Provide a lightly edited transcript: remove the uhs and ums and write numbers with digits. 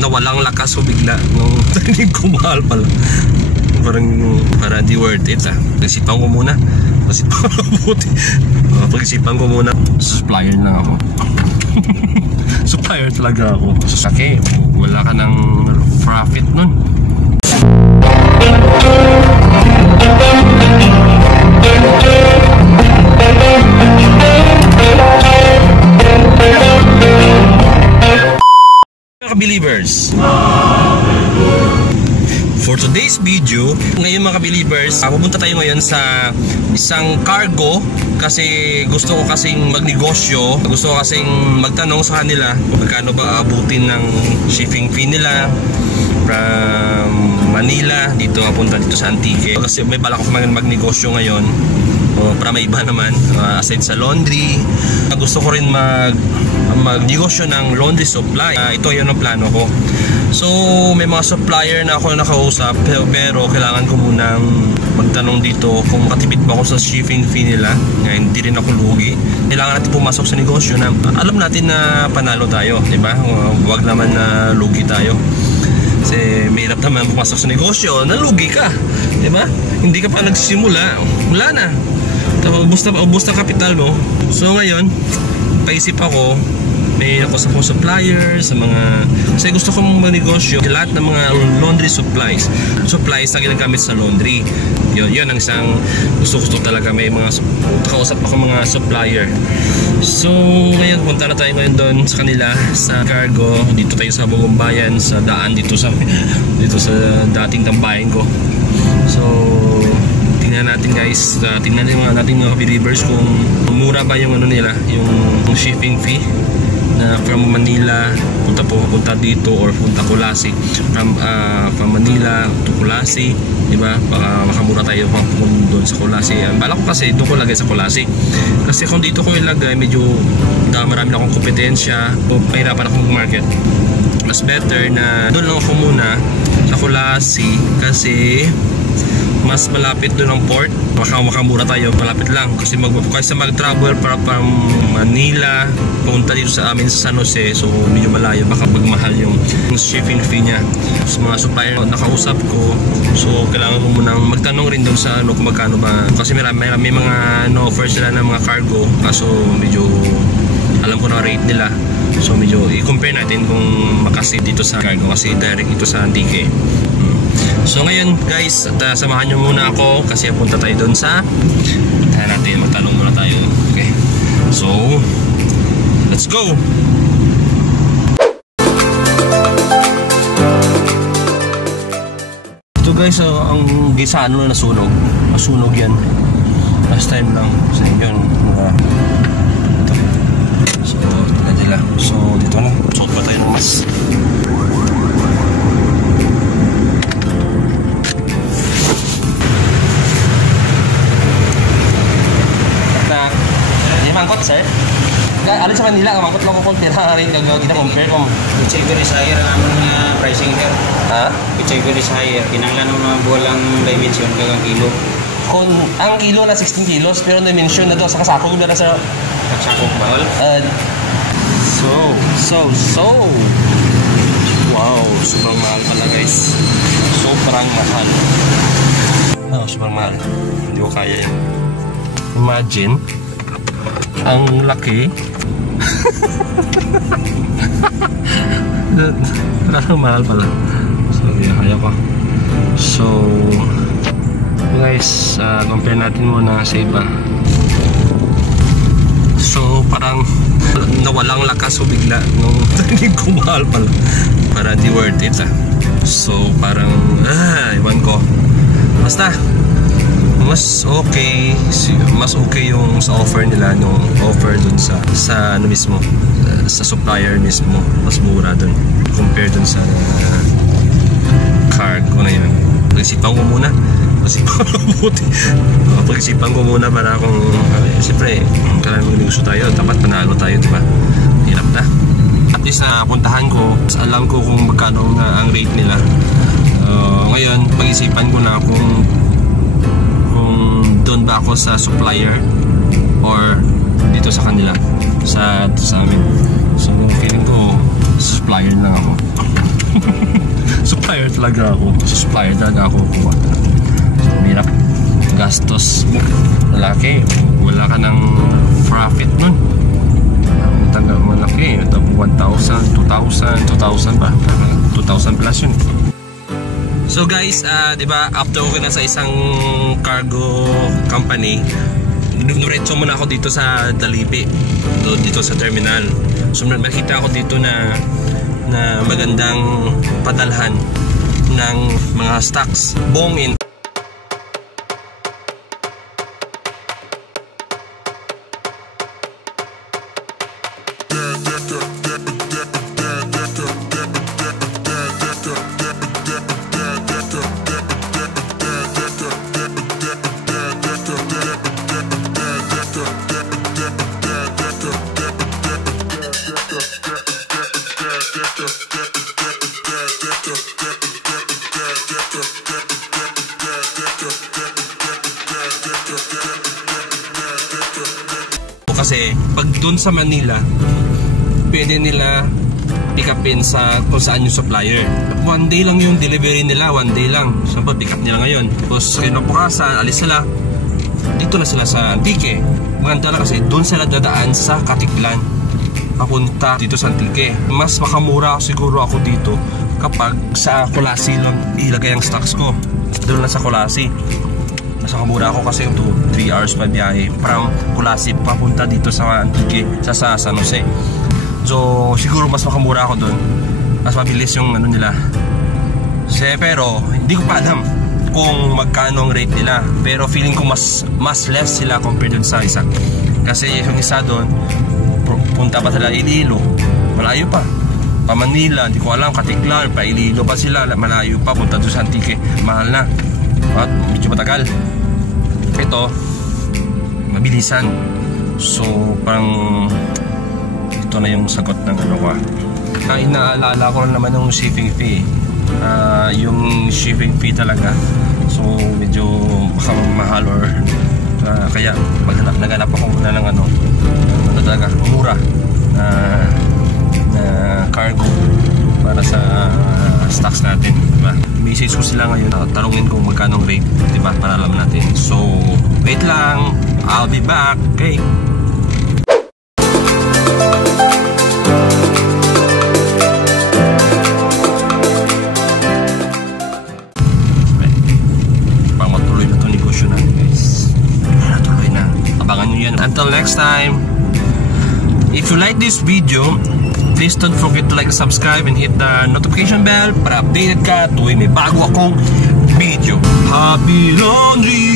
nawalang lakas ko bigla nung narinig ko mahal pala. Parang di worth it ah. Pag-isipan ko muna. Pag-isipan ko muna. Supplier lang ako. Supplier talaga ako. Sasaki, wala ka ng profit nun. Mga believers, for today's video, ngayon mga believers, pupunta tayo ngayon sa isang cargo kasi gusto ko kasing magnegosyo, gusto ko kasing magtanong sa kanila kung magkano ba abutin ng shipping fee nila from Manila dito papunta dito sa Antique. Kasi may balak ako magnegosyo ngayon para may iba naman aside sa laundry. Gusto ko rin magnegosyo ng laundry supply. Ito yun ang plano ko. So may mga supplier na ako nakausap pero kailangan ko munang magtanong dito kung makatipid ba ako sa shipping fee nila. Hindi rin ako lugi. Kailangan natin pumasok sa negosyo na alam natin na panalo tayo, diba? Huwag naman na lugi tayo. Kasi may hirap naman pumasok sa negosyo, nalugi ka, diba? Hindi ka pa nagsimula, wala na. Ubus na kapital mo. So ngayon, paisip ako, may nakusap kong supplier sa mga, kasi gusto kong magnegosyo lahat ng mga laundry supplies na ginagamit sa laundry. Yun ang isang gusto talaga. May mga kausap ako mga supplier. So ngayon punta na tayo ngayon doon sa kanila sa cargo. Dito tayo sa Bagumbayan, sa daan dito sa dating tambayan ko. So tingnan natin guys, tingnan natin mga believers kung mura ba yung ano nila, yung shipping fee na from Manila punta dito or punta Kulasi, from Manila to Kulasi, diba? Baka makamura tayo pang doon sa Kulasi. Bala ko kasi doon ko lagay sa Kulasi kasi kung dito ko ilagay medyo marami na akong kompetensya o pahirapan akong market. Mas better na doon lang ako muna sa Kulasi kasi mas malapit doon ang port. Makamura tayo, malapit lang kasi kaysa mag-travel para Manila punta dito sa amin sa San Jose, so medyo malayo, baka magmahal yung shipping fee niya. Sa mga supplier na nakausap ko, so kailangan ko munang magtanong rin doon sa kung magkano ba, kasi may mga offers sila ng mga cargo kaso medyo alam ko na rate nila, so medyo i-compare natin kung makasave dito sa cargo kasi direct ito sa Antique. So ngayon guys, samahan nyo muna ako kasi punta tayo doon sa natin, magtanong muna tayo. Okay, so let's go. Ito guys, ang gisaan na nasunog yan last time lang kasi yun ito. So tingnan nila, so dito na suot pa tayo ng mas. Mangkot sir? Alin sa Manila, mangkot lang ko pera rin kita compare kung which is very higher ang among pricing here. Ha? Which is very higher. Kinanglan ng mga buwalang dimension kagang kilo. Kung ang kilo na 16 kilos pero dimension na to sa kasako na sa sakop bahol. So wow, sobrang mahal pala guys. Sobrang mahal. Sobrang mahal. Hindi ko kaya yan. Imagine ang laki. Mahal pala. So kaya ko. So guys, compare natin muna sa iba. So parang nawalang lakas ko bigla nung narinig ko mahal pala. Parang di worth it ah. So parang iwan ko. Basta mas okay yung sa offer nila, nung offer dun sa ano mismo, sa supplier mismo, mas mura dun compare dun sa cargo na yun. Pag-isipan ko muna para kung siyempre kailangan mag-negosyo tayo, dapat panalo tayo, diba? Hirap na. At least puntahan ko, alam ko kung magkano nga ang rate nila. Ngayon pag-isipan ko na kung doon ba ako sa supplier or dito sa kanila, sa amin. So feeling ko supplier lang ako. talaga ako. Sa supplier talaga ako kuha. So, hirap. Gastos. Malaki. Wala ka ng profit nun. Malaki. 1,000, 2,000, 2,000 ba? 2,000 plus yun. So guys, diba, after ko na sa isang cargo company, nuretso muna ako dito sa Dalipi, dito sa terminal. So nakita ako dito na magandang padalhan ng mga stocks, buong in. Kasi pag dun sa Manila, pwede nila pick upin sa kung saan yung supplier. One day lang yung delivery nila, one day lang. So pick up nila ngayon. Tapos kinabukasan, alis sila. Dito na sila sa Antique. Maganda na kasi dun sila dadaan sa Katiklan, papunta dito sa Antique. Mas makamura siguro ako dito kapag sa Colasi lang ilagay ang stocks ko. Doon na sa Colasi. Mas makamura ako kasi 3 hours pa biyahe from Colasi papunta dito sa Antique, sa San Jose. So siguro mas makamura ako doon. Mas mabilis yung ano nila. Pero hindi ko pa alam kung magkano ang rate nila. Pero feeling ko mas less sila compared dun sa isa. Kasi yung isa doon, punta pa sila Iloilo, malayo pa. Pa Manila, hindi ko alam, Katiklan, pa Iloilo pa sila, malayo pa, punta doon sa Antique, mahal na. At medyo matagal. Ito, mabilisan. So parang ito na yung sagot ng ano ko. Inaalala ko naman yung shipping fee. Yung shipping fee talaga, so medyo mahal or kaya naghanap ako muna ng ano talaga mura na cargo para sa stocks natin, diba? Message ko sila ngayon, tanungin kung magkano ang rate, diba, para alam natin. So wait lang, I'll be back. Okay. Until next time, if you like this video, please don't forget to like and subscribe and hit the notification bell para updated ka tuwing may bago akong video. Happy laundry!